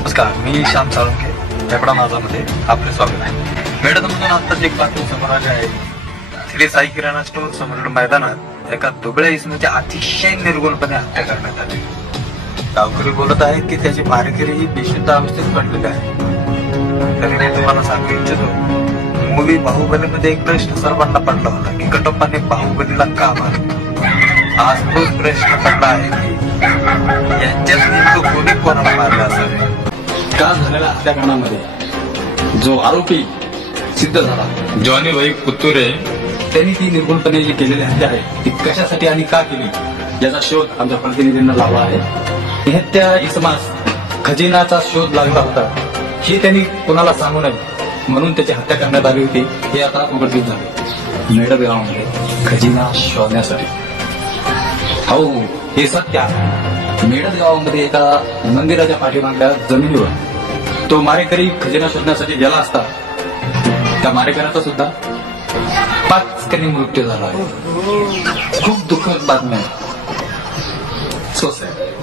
नमस्कार, मी श्याम साळुंखे एपडा माझामध्ये आपले स्वागत आहे. मेडमधून आत्ताच एक बातमी समोर आली आहे. श्री साई किराणा स्टोअर समोर मैदानात एका दुबळ्या इसमाची अतिशय निर्गुणपणे हत्या करण्यात आली. गावकरी बोलत आहेत की त्याची मारेकरी ही बेशुद्ध अवस्थेत पडलेली आहे. तरी मी तुम्हाला सांगू इच्छितो, मूवी बाहुबलीमध्ये एक प्रश्न सर्वांना पडला होता की कटप्पाने बाहुबलीला का मारले. आज तोच प्रश्न पडला आहे की यांच्यात नेमकं कोणी कोणाला मारलं असावे. काल झालेल्या हत्याकांडामध्ये जो आरोपी सिद्ध झाला, जॉनी भाई पुतुरे, त्यांनी ती निर्गुणपणे जी केलेली हत्या आहे ती कशासाठी आणि का केली याचा शोध आमच्या प्रतिनिधींना लावला आहे. हत्या इसमास खजिनाचा शोध लागला होता हे त्यांनी कोणाला सांगू नये म्हणून त्याची हत्या करण्यात आली होती. हे आता उघडकीस झाले. मेडद गावामध्ये खजिना शोधण्यासाठी हो हे सत्य आहे. मेडद गावामध्ये एका मंदिराच्या पाठीमागल्या जमिनीवर तो मारेकरी खजिना शोधण्यासाठी गेला असता त्या मारेकऱ्याचा सुद्धा 5 कणी मृत्यू झाला आहे. खूप दुःखद बातमी आहे. So sad.